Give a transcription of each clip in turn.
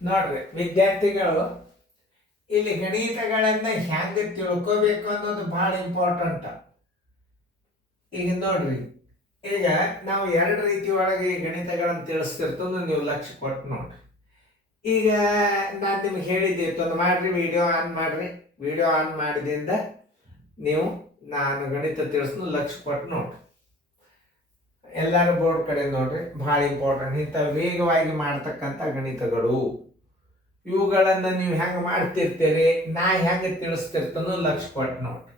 ನೋಡ್ರಿ ವಿದ್ಯಾರ್ಥಿಗಳು, ಇಲ್ಲಿ ಗಣಿತಗಳನ್ನ ಹೆಂಗೆ ತಿಳ್ಕೋಬೇಕು ಅನ್ನೋದು ಭಾಳ ಇಂಪಾರ್ಟೆಂಟ್. ಈಗ ನೋಡ್ರಿ, ಈಗ ನಾವು ಎರಡು ರೀತಿ ಒಳಗೆ ಈ ಗಣಿತಗಳನ್ನು ತಿಳಿಸ್ತಿರ್ತಂದು ನೀವು ಲಕ್ಷ್ಯ ಕೊಟ್ಟು ನೋಡ್ರಿ. ಈಗ ನಾನು ನಿಮ್ಗೆ ಹೇಳಿದ್ದೆ, ಒಂದು ಮಾಡ್ರಿ, ವಿಡಿಯೋ ಆನ್ ಮಾಡ್ರಿ. ವಿಡಿಯೋ ಆನ್ ಮಾಡಿದಿಂದ ನೀವು ನಾನು ಗಣಿತ ತಿಳಿಸ್ದು ಲಕ್ಷ್ಯ ಕೊಟ್ಟು ನೋಡ್ರಿ. ಎಲ್ಲರೂ ಬೋರ್ಡ್ ಕಡೆ ನೋಡ್ರಿ, ಭಾಳ ಇಂಪಾರ್ಟೆಂಟ್. ಇಂಥ ವೇಗವಾಗಿ ಮಾಡ್ತಕ್ಕಂಥ ಗಣಿತಗಳು ಇವುಗಳನ್ನು ನೀವು ಹೆಂಗೆ ಮಾಡ್ತಿರ್ತೀರಿ, ನಾ ಹೆಂಗೆ ತಿಳಿಸ್ತಿರ್ತನೋ ಲಕ್ಷ್ಯ ಕೊಟ್ಟು ನೋಡ್ರಿ.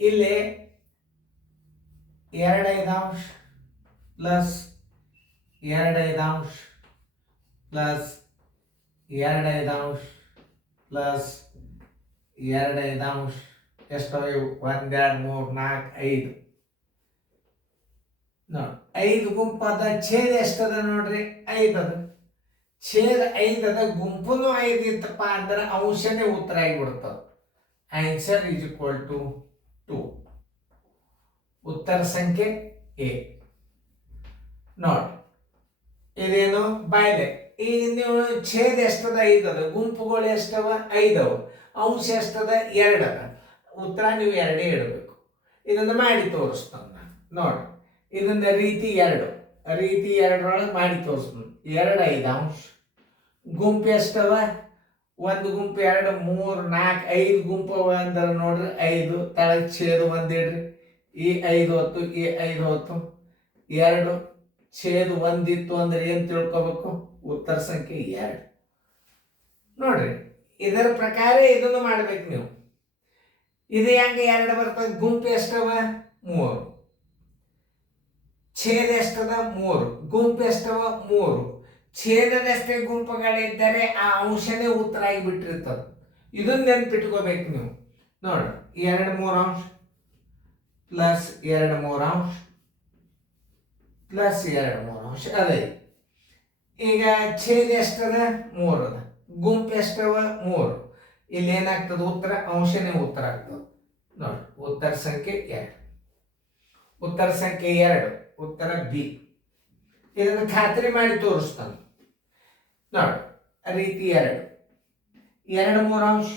ಇಲ್ಲಿ 2/5 ಪ್ಲಸ್ 2/5 ಪ್ಲಸ್ 2/5 ಪ್ಲಸ್ 2/5 ಎಷ್ಟವ? 1 2 3 4 5 ನೋಡಿ. 5 ಗುಂಪದ, ಛೇದ ಎಷ್ಟದ ನೋಡ್ರಿ? 5 ಅದ. ಛೇದ 5 ಅದ, ಗುಂಪುನು 5 ಇತ್ತಪ್ಪ ಅಂದ್ರೆ ಅಂಶನೇ ಉತ್ತರ ಆಗಿಬಿಡ್ತದ. Answer is equal to 2. ಉತ್ತರ ಸಂಖ್ಯೆ ಎ. ನೋಡಿ, ಇದೇನು ಬಾಯ್ಲೆ. ಈಗ ನೀವು ಛೇದ ಎಷ್ಟದ? 5 ಅದ. ಗುಂಪುಗಳು ಎಷ್ಟವ? 5 ಅವ. ಅಂಶ ಎಷ್ಟದ? 2 ಅದ. ಉತ್ತರ ನೀವು 2 ಇಡಬೇಕು. ಇದನ್ನು ಮಾಡಿ ತೋರಿಸ್ತಾನೆ ನಾನು. ನೋಡಿ, ಇದನ್ನ ರೀತಿ 2 2 ಮಾಡಿ ತೋರಿಸ್ತಾನೆ. 2/5 ಗುಂಪು ಎಷ್ಟವ? ಒಂದು ಗುಂಪು 2 3 4 5 ಗುಂಪವ ಅಂದ್ರೆ ನೋಡ್ರಿ 5 ತಳಗ್ ಛೇದ 1 ಇಡ್ರಿ. ಈ 5 ಹೊತ್ತು, ಈ 5 ಹೊತ್ತು, 2 ಛೇದ 1 ಇತ್ತು ಅಂದ್ರೆ ಏನು ತಿಳ್ಕೊಬೇಕು? ಉತ್ತರ ಸಂಖ್ಯೆ 2. ನೋಡ್ರಿ, ಇದರ ಪ್ರಕಾರ ಇದನ್ನು ಮಾಡ್ಬೇಕು ನೀವು. ಇದು ಹೆಂಗೆ 2 ಬರ್ತದೆ? ಗುಂಪು ಎಷ್ಟವ? 3. ಛೇದ ಎಷ್ಟದ? 3. ಗುಂಪು ಎಷ್ಟವ? 3. ಛೇದದಷ್ಟೇ ಗುಂಪುಗಳಿದ್ದರೆ ಆ ಅಂಶನೇ ಉತ್ತರ ಆಗಿಬಿಟ್ಟಿರ್ತದೆ. ಇದನ್ನ ನೆನ್ಪಿಟ್ಕೋಬೇಕು ನೀವು. ನೋಡ್ರಿ, 2 3 ಪ್ಲಸ್ 2 3 ಪ್ಲಸ್ 2 3 ಅದೇ. ಈಗ ಛೇದ ಎಷ್ಟದ? 3 ಅದ. ಗುಂಪು ಎಷ್ಟವ? 3. ಇಲ್ಲಿ ಏನಾಗ್ತದೆ? ಉತ್ತರ ಅಂಶನೇ ಉತ್ತರ ಆಗ್ತದೆ. ನೋಡಿ, ಉತ್ತರ ಸಂಖ್ಯೆ 2. ಉತ್ತರ ಸಂಖ್ಯೆ 2 ಉತ್ತರ ಬಿ. ಇದನ್ನು ಖಾತ್ರಿ ಮಾಡಿ ತೋರಿಸ್ತಾನೆ. ನೋಡಿ, ರೀತಿ 2 2 3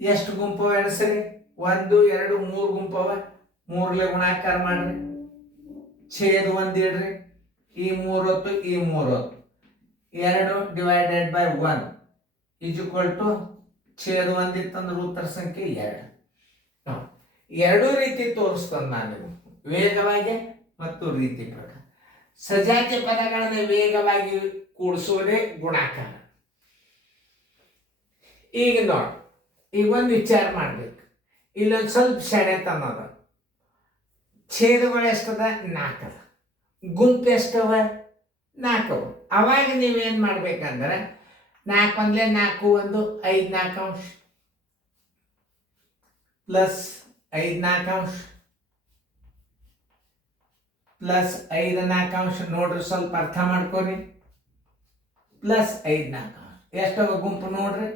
ಎಷ್ಟು ಗುಂಪವ ಎಣಿಸ್ರಿ? 1 2 3 ಗುಂಪವ. 3ಲೆ ಗುಣಾಕಾರ ಮಾಡ್ರಿ. ಛೇದ 1 ಇಡ್ರಿ. ಈ 3 ಹೊತ್ತು, ಈ 3 ಹೊತ್ತು. 2 divided by 1 is equal to ಛೇದ 1 ಇತ್ತಂದ್ರೆ ಉತ್ತರ ಸಂಖ್ಯೆ 2. ಎರಡೂ ರೀತಿ ತೋರಿಸ್ತಾನೆ ನಾನು, ವೇಗವಾಗಿ ಮತ್ತು ರೀತಿ ಪ್ರಕಾರ. ಸಜಾತಿ ಪದಗಳನ್ನು ವೇಗವಾಗಿ ಕೂಡಿಸೋದೇ ಗುಣಾಕಾರ. ಈಗ ನೋಡಿ, ಈಗ ಒಂದು ವಿಚಾರ ಮಾಡ್ಬೇಕು. ಇಲ್ಲೊಂದು ಸ್ವಲ್ಪ ಸೆಳೆತನ ಅದ. ಛೇದಗಳು ಎಷ್ಟದ? 4 ಅದ. ಗುಂಪು ಎಷ್ಟವ? 4 ಅವ. ಅವಾಗ ನೀವೇನು ಮಾಡ್ಬೇಕಂದ್ರೆ 4 1 4 1 5 4 ಪ್ಲಸ್ 5 4 ಪ್ಲಸ್ 5 4 ನೋಡ್ರಿ, ಸ್ವಲ್ಪ ಅರ್ಥ ಮಾಡ್ಕೊರಿ. ಪ್ಲಸ್ 5 4 ಎಷ್ಟವ ಗುಂಪು ನೋಡ್ರಿ?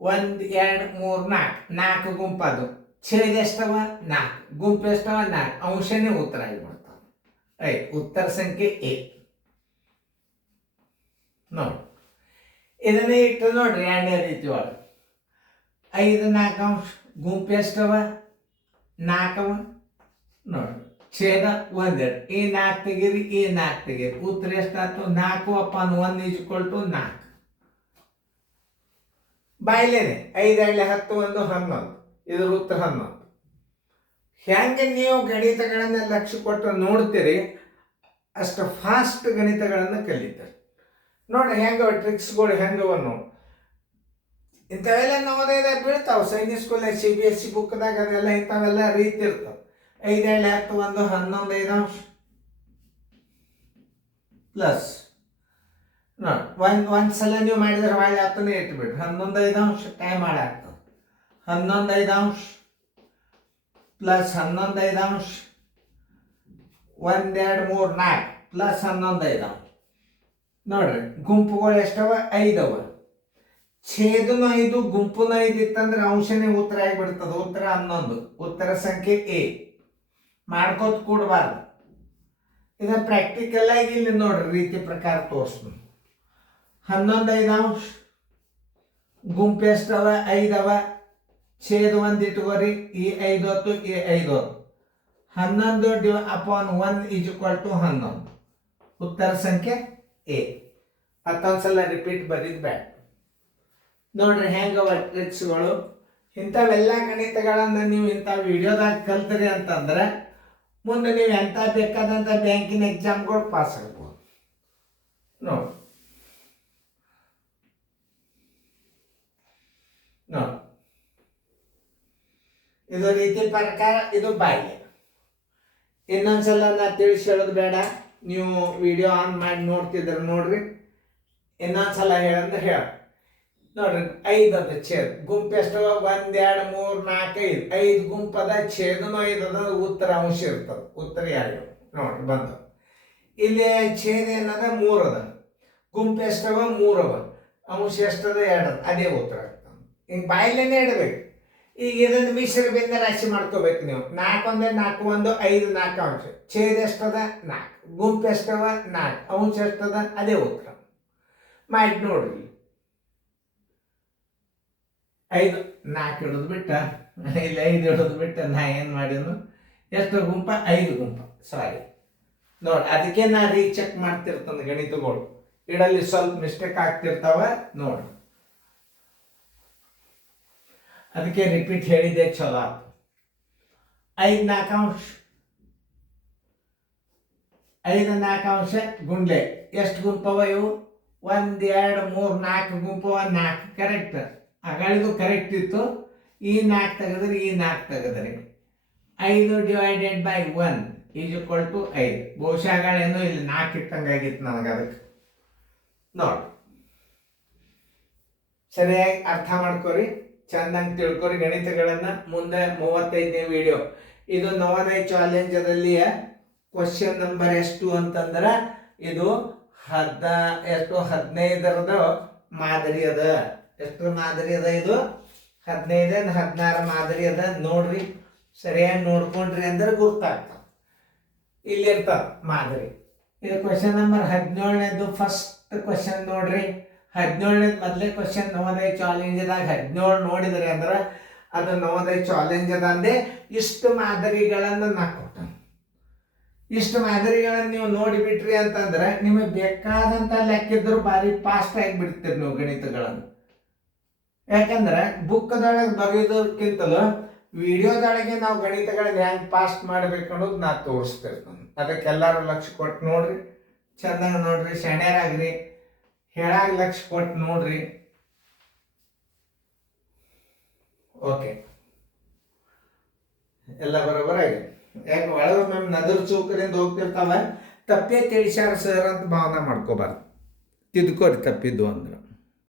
1 2 3 4 4 ಗುಂಪು ಅದು. ಛೇದ ಎಷ್ಟವ? 4. ಗುಂಪು ಎಷ್ಟವ? 4. ಅಂಶನೇ ಉತ್ತರ ಆಗಿಬಿಡ್ತಾವೆ. ಉತ್ತರ ಸಂಖ್ಯೆ ಎ. ನೋಡಿ, ಇದನ್ನೇ ಇಟ್ಟು ನೋಡ್ರಿ 2ನೇ ರೀತಿ ಒಳಗೆ. 5 4 ಗುಂಪು ಎಷ್ಟವ? 4 ಅವ. ನೋಡ್ರಿ, ಛೇದ 1 ಈ 4 ತೆಗೀರಿ, ಈ 4 ತೆಗೀರಿ. ಉತ್ತರ ಎಷ್ಟಾಯ್ತು? 4 ಅಪಾನ್ 1 ಈಸ್ ಈಕ್ವಲ್ ಟು 4. ಬಾಯ್ಲೇನೆ 5 2 10 1 11. ಇದರ ಉತ್ತರ 11. ಹೆಂಗೆ ನೀವು ಗಣಿತಗಳನ್ನು ಲಕ್ಷ್ಯ ಕೊಟ್ಟು ನೋಡ್ತೀರಿ, ಅಷ್ಟು ಫಾಸ್ಟ್ ಗಣಿತಗಳನ್ನು ಕಲಿತಾರೆ. ನೋಡಿ ಹೆಂಗವ ಟ್ರಿಕ್ಸ್ಗಳು ಹೆಂಗವ ನೋಡಿ. ಇಂಥವೆಲ್ಲ ನವೋದಯದಾಗ ಬೀಳ್ತಾವೆ. ಸೈನಿಕ್ ಸ್ಕೂಲ್ CBSE ಬುಕ್ದಾಗ ಅದೆಲ್ಲ ಇಂಥವೆಲ್ಲ ರೀತಿ ಇರ್ತಾವೆ. 5 2 10 1 11 5 ಪ್ಲಸ್ ನೋಡಿ, ಒಂದ್ಸಲ ನೀವು ಮಾಡಿದ್ರೆ ಹೊಳ್ಳಿ 10ನೇ ಇಟ್ಬಿಡ್ರಿ. 11 5 ಟೈಮ್ ಮಾಡಾಗ್ತದೆ. 11 5 ಪ್ಲಸ್ 11 5 1 2 3 4 ಪ್ಲಸ್ 11 5 ನೋಡ್ರಿ, ಗುಂಪುಗಳು ಎಷ್ಟವ? 5 ಅವ. ಛೇದನು 5 ಗುಂಪುನು 5 ಇತ್ತಂದ್ರೆ ಅಂಶನೇ ಉತ್ತರ ಆಗಿಬಿಡ್ತದೆ. ಉತ್ತರ 11. ಉತ್ತರ ಸಂಖ್ಯೆ ಎ. ಮಾಡ್ಕೋತ ಕೂಡಬಾರ್ದು. ಇದನ್ನ ಪ್ರಾಕ್ಟಿಕಲ್ ಆಗಿ ಇಲ್ಲಿ ನೋಡ್ರಿ ರೀತಿ ಪ್ರಕಾರ ತೋರಿಸ್ತೀನಿ. 11 5 ಗುಂಪು ಎಷ್ಟವ 5 ಅವ ಛೇದ 1 ಇಟ್ಕೋರಿ ಈ 5 ಹೊತ್ತು ಈ 5 ಹೊತ್ತು 11/1 = 11 ಉತ್ತರ ಸಂಖ್ಯೆ ಎ. ಮತ್ತೊಂದ್ಸಲ ರಿಪೀಟ್ ಬರೀದ್ ಬೇಡ. ನೋಡ್ರಿ ಹೆಂಗವ ಟ್ರಿಕ್ಸ್ಗಳು. ಇಂಥವೆಲ್ಲ ಗಣಿತಗಳನ್ನು ನೀವು ಇಂಥ ವಿಡಿಯೋದಾಗ ಕಲ್ತ್ರಿ ಅಂತಂದ್ರೆ ಮುಂದೆ ನೀವು ಎಂಥ ಬೇಕಾದಂಥ ಬ್ಯಾಂಕಿನ ಎಕ್ಸಾಮ್ಗಳು ಪಾಸ್ ಆಗ್ಬೋದು. ನೋಡಿ ಇದು ರೀತಿ ಪ್ರಕಾರ ಇದು ಬಾಯಿಲೆ. ಇನ್ನೊಂದ್ಸಲ ನಾ ತಿಳಿಸಿ ಹೇಳೋದು ಬೇಡ, ನೀವು ವಿಡಿಯೋ ಆನ್ ಮಾಡಿ ನೋಡ್ತಿದ್ರೆ ನೋಡ್ರಿ. ಇನ್ನೊಂದ್ಸಲ ಹೇಳಂದ್ರೆ ಹೇಳ ನೋಡ್ರಿ. 5 ಅದ ಛೇದ ಗುಂಪು ಎಷ್ಟು 1 2 3 4 5 5 ಗುಂಪದ ಛೇದನು 5 ಅದ ಉತ್ತರ ಅಂಶ ಇರ್ತದ. ಉತ್ತರ 2 ನೋಡ್ರಿ ಬಂದ. ಇಲ್ಲಿ ಛೇದ ಏನದ 3 ಅದ ಗುಂಪು ಎಷ್ಟವ 3 ಅವ ಅಂಶ ಎಷ್ಟದ 2 ಅದ ಅದೇ ಉತ್ತರ ಆಗ್ತದೆ. ಹಿಂಗೆ ಬಾಯಿಲೇನೆ ಇಡಬೇಕು. ಈಗ ಇದನ್ನು ಮಿಶ್ರ ಭಿನ್ನ ರಾಶಿ ಮಾಡ್ಕೋಬೇಕು ನೀವು. 4 1 4 1 5 4 ಅಂಶ ಛೇದ ಎಷ್ಟದ 4 ಗುಂಪು ಎಷ್ಟವ 4 ಅಂಶ ಎಷ್ಟದ ಅದೇ ಉತ್ತರ ಮಾಡಿ ನೋಡ್ರಿ. 5 4 ಹಿಡಿದು ಬಿಟ್ಟ ಇಲ್ಲಿ 5 ಹಿಡಿದು ಬಿಟ್ಟ ನಾ ಏನು ಮಾಡಿದ್ನು ಎಷ್ಟು ಗುಂಪ 5 ಗುಂಪ ಸಾರಿ ನೋಡಿ. ಅದಕ್ಕೆ ನಾ ರೀಚೆಕ್ ಮಾಡ್ತಿರ್ತಂದು ಗಣಿತಗಳು ಇಡಲ್ಲಿ ಸ್ವಲ್ಪ ಮಿಸ್ಟೇಕ್ ಆಗ್ತಿರ್ತಾವ ನೋಡಿ. ಅದಕ್ಕೆ ರಿಪೀಟ್ ಹೇಳಿದೆ ಚಲೋ ಆಯ್ತು. 5 4 ಅಂಶ 5 4 ಅಂಶ ಗುಂಡ್ಲೆ ಎಷ್ಟು ಗುಂಪವ ಇವು 1 2 3 4 ಗುಂಪವ 4 ಕರೆಕ್ಟ್. ಅಗಳಿದು ಕರೆಕ್ಟ್ ಇತ್ತು. ಈ 4 ತೆಗೆದ್ರೆ ಈ 4 ತೆಗೆದ್ರಿ 5 / 1 = 5. ಬಹುಶಃ ಅಗಳೇನೋ ಇಲ್ಲಿ 4 ಇಟ್ಟಂಗಾಗಿತ್ತು ನನಗೆ. ಅದಕ್ಕೆ ನೋಡಿ ಸರಿಯಾಗಿ ಅರ್ಥ ಮಾಡ್ಕೊರಿ, ಚಂದಂಗೆ ತಿಳ್ಕೊರಿ ಗಣಿತಗಳನ್ನು. ಮುಂದೆ 35ನೇ ವಿಡಿಯೋ ಇದು ನವೋದಯ ಚಾಲೆಂಜದಲ್ಲಿಯ ಕ್ವಶನ್ ನಂಬರ್ ಎಷ್ಟು ಅಂತಂದ್ರೆ ಇದು 15ರದ ಮಾದರಿ ಅದ. ಎಷ್ಟು ಮಾದರಿ ಅದ ಇದು 15 16 ಮಾದರಿ ಅದ. ನೋಡ್ರಿ ಸರಿಯಾಗಿ ನೋಡ್ಕೊಂಡ್ರಿ ಅಂದ್ರೆ ಗೊತ್ತಾಗ್ತದೆ. ಇಲ್ಲಿರ್ತದ ಮಾದರಿ. ಇದು ಕ್ವಶನ್ ನಂಬರ್ 17ನೇದು ಫಸ್ಟ್ ಕ್ವಶನ್ ನೋಡ್ರಿ. 17ನೇದು ಮೊದಲೇ ಕ್ವಶನ್ ನವೋದಯ ಚಾಲೆಂಜ್ದಾಗ 17 ನೋಡಿದ್ರಿ ಅಂದ್ರೆ ಅದು ನವೋದಯ ಚಾಲೆಂಜ್ ಅದ ಅಂದೆ. ಇಷ್ಟು ಮಾದರಿಗಳನ್ನು ನಾ ಕೊಟ್ಟ. ಇಷ್ಟು ಮಾದರಿಗಳನ್ನು ನೀವು ನೋಡಿಬಿಟ್ರಿ ಅಂತಂದ್ರೆ ನಿಮಗೆ ಬೇಕಾದಂಥ ಲೆಕ್ಕಿದ್ರು ಭಾರಿ ಫಾಸ್ಟ್ ಆಗಿ ಬಿಡ್ತೀರಿ ನೀವು ಗಣಿತಗಳನ್ನು. ಯಾಕಂದ್ರೆ ಬುಕ್ದೊಳಗೆ ಬರೆಯೋದಕ್ಕಿಂತಲೂ ವಿಡಿಯೋದೊಳಗೆ ನಾವು ಗಣಿತಗಳನ್ನ ಹೆಂಗೆ ಫಾಸ್ಟ್ ಮಾಡ್ಬೇಕು ಅನ್ನೋದು ನಾ ತೋರಿಸ್ತಿರ್ತೀನಿ. ಅದಕ್ಕೆಲ್ಲರೂ ಲಕ್ಷ್ಯ ಕೊಟ್ಟು ನೋಡ್ರಿ, ಚೆನ್ನಾಗಿ ನೋಡ್ರಿ, ಶಾಣ್ಯರಾಗ್ರಿ, ಹೇಳಾಗ ಲಕ್ಷ್ಯ ಕೊಟ್ಟು ನೋಡ್ರಿ. ಓಕೆ ಎಲ್ಲ ಬರೋಬರಾಗಿ. ಯಾಕೆ ಒಳಗೊಮ್ಮೆ ನದ್ರ ಚೌಕದಿಂದ ಹೋಗ್ತಿರ್ತಾವ, ತಪ್ಪೇ ತಿಳಿಸ್ಯಾರ ಸರ್ ಅಂತ ಭಾವನೆ ಮಾಡ್ಕೋಬಾರ್ದು. ತಿದ್ಕೋರಿ ತಪ್ಪಿದ್ದು ಅಂದ್ರೆ.